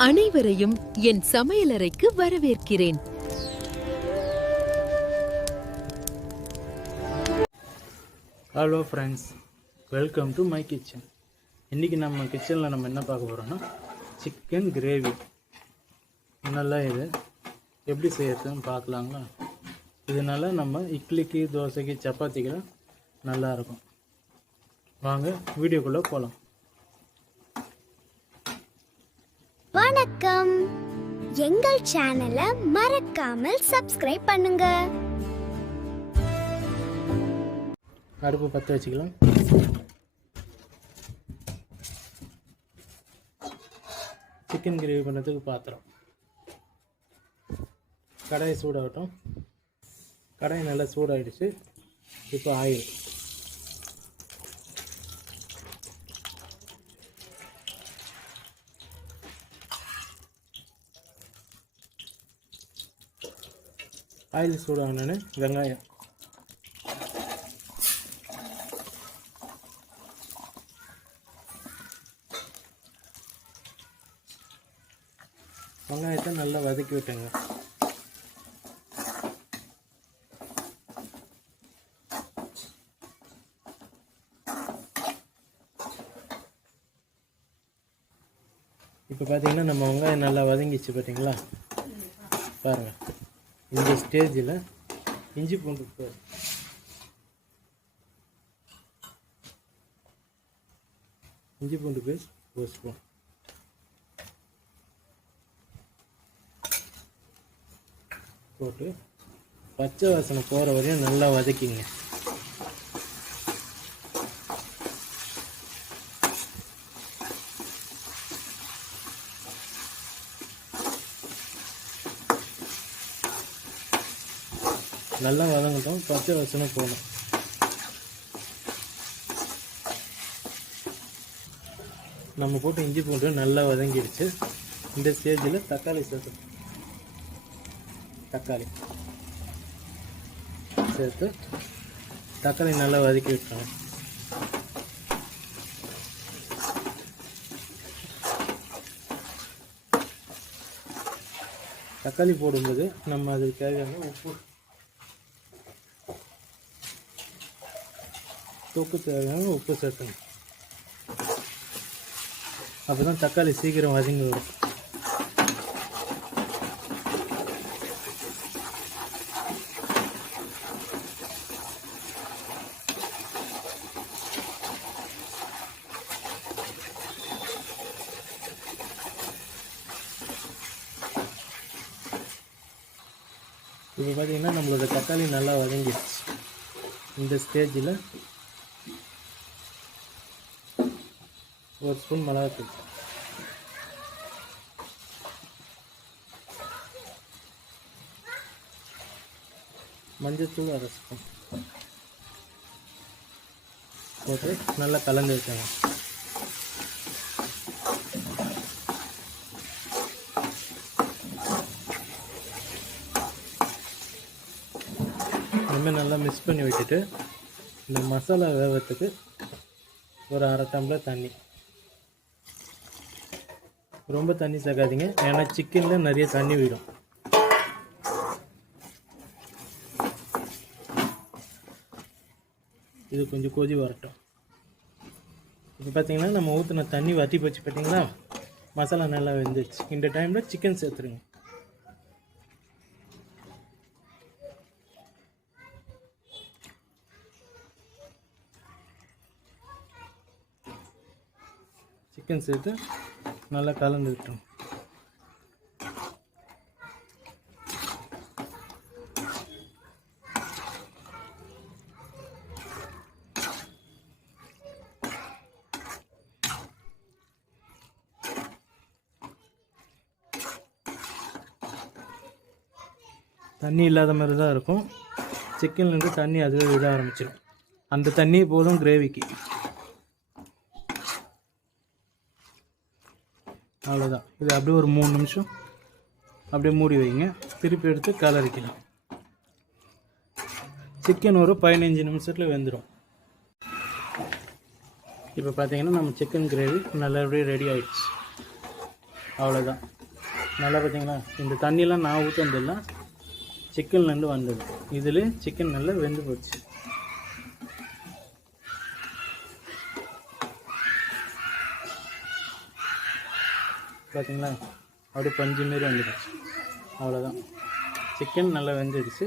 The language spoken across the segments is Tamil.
அனைவரையும் என் சமையலறைக்கு வரவேற்கிறேன். Hello friends welcome to my kitchen இன்றைக்கி நம்ம கிச்சனில் நம்ம என்ன பார்க்க போகிறோன்னா சிக்கன் கிரேவி நல்லா இது? எப்படி செய்யறதுன்னு பார்க்கலாங்களா? இதனால நம்ம இட்லிக்கு தோசைக்கு சப்பாத்திக்கெல்லாம் நல்லாயிருக்கும் வாங்க வீடியோக்குள்ளே போகலாம் வணக்கம். எங்கள் சேனலை மறக்காமல் சப்ஸ்கிரைப் பண்ணுங்க. அடுப்பு பற்ற வச்சுக்கலாம். சிக்கன் கிரேவி பண்ணுறதுக்கு பாத்திரம். கடாயை சூடாகட்டும். கடாய் நல்லா சூடாயிடுச்சு. இப்போ ஆயில். ஆயில் சூடாகணுன்னு வெங்காயம். வெங்காயத்தை நல்லா வதக்கி விட்டுங்க. இப்போ பார்த்தீங்கன்னா நம்ம வெங்காயம் நல்லா வதங்கிச்சு பார்த்தீங்களா பாருங்க. இந்த ஸ்டேஜில் இஞ்சி பூண்டு பேஸ்ட் இஞ்சி பூண்டு பேஸ்ட் ஒரு ஸ்பூன். போட்டு பச்சை வாசனை போகிற வரையும் நல்லா வதக்கிங்க. நல்லா வதங்கட்டும். பச்சை வசனம் போகணும். நம்ம போட்டு இஞ்சி பூண்டு நல்லா வதங்கிடுச்சு. இந்த ஸ்டேஜில் தக்காளி சேர்த்து தக்காளி சேர்த்து தக்காளி நல்லா வதக்கி விட்டுறோம் தக்காளி போடும்போது நம்ம அதுக்கு தேவையான உப்பு தொக்கு தேவையான உப்பு சேர்க்கணும். அப்போ தான் தக்காளி சீக்கிரம் வதங்கி வரும். இப்போ பார்த்தீங்கன்னா நம்மளோட தக்காளி நல்லா வதங்கிடுச்சு. இந்த ஸ்டேஜில் ஒரு ஸ்பூன் மிளகாத்தூள் மஞ்சத்தூள் அரை ஸ்பூன். போட்டு நல்லா கலந்து வைக்கணும் இனிமேல் நல்லா மிக்ஸ் பண்ணி விட்டுட்டு இந்த மசாலா வேகத்துக்கு ஒரு அரை டம்ளர் தண்ணி. ரொம்ப தண்ணி சேர்க்காதீங்க. ஏன்னா சிக்கனில் நிறைய தண்ணி விடும். இது கொஞ்சம் கொதி வரட்டும். இப்போ பார்த்தீங்கன்னா நம்ம ஊற்றின தண்ணி வற்றி போச்சு பார்த்தீங்களா மசாலா நல்லா வெந்துச்சு இந்த டைமில் சிக்கன் சேர்த்துருங்க. சிக்கன் சேர்த்து நல்லா கலந்து விட்டுரும் தண்ணி இல்லாத மாதிரி தான் இருக்கும். சிக்கன்லேருந்து தண்ணி அதுவே விட ஆரம்பிச்சிடும் அந்த தண்ணி போதும் கிரேவிக்கு அவ்வளோதான் இது அப்படியே ஒரு மூணு நிமிஷம் அப்படியே மூடி வைங்க. திருப்பி எடுத்து கலரிக்கலாம். சிக்கன் ஒரு பதினஞ்சு நிமிஷத்தில் வெந்துடும் இப்போ பார்த்தீங்கன்னா நம்ம சிக்கன் கிரேவி நல்லபடியாக ரெடி ஆகிடுச்சு அவ்வளோதான் நல்லா பார்த்தீங்களா இந்த தண்ணியெலாம் நான் ஊற்றுனதெல்லாம் சிக்கன்லேருந்து வந்தது. இதில் சிக்கன் நல்லா வெந்து போச்சு. பார்த்தீங்களா அப்படியே பஞ்சு மாரி வந்துடுச்சு அவ்வளோதான் சிக்கன் நல்லா வெந்துடுச்சு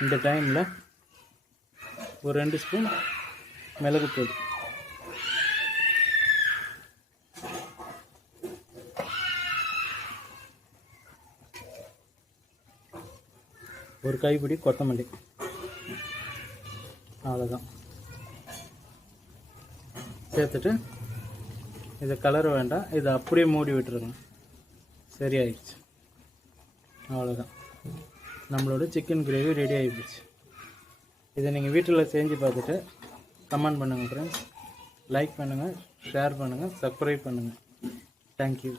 இந்த டைமில் ஒரு ரெண்டு ஸ்பூன் மிளகுத்தூள் ஒரு கைப்பிடி கொத்தமல்லி. அவ்வளோதான் சேர்த்துட்டு இது கலர் வேண்டாம். இதை அப்படியே மூடி விட்டுருங்க. சரி ஆயிடுச்சு அவ்வளோதான் நம்மளோட சிக்கன் கிரேவி ரெடி ஆகிடுச்சு இதை நீங்கள் வீட்டில் செஞ்சு பார்த்துட்டு கமெண்ட் பண்ணுங்கள் ஃப்ரெண்ட்ஸ் லைக் பண்ணுங்கள் ஷேர் பண்ணுங்கள் சப்ஸ்கிரைப் பண்ணுங்கள் தேங்க்யூ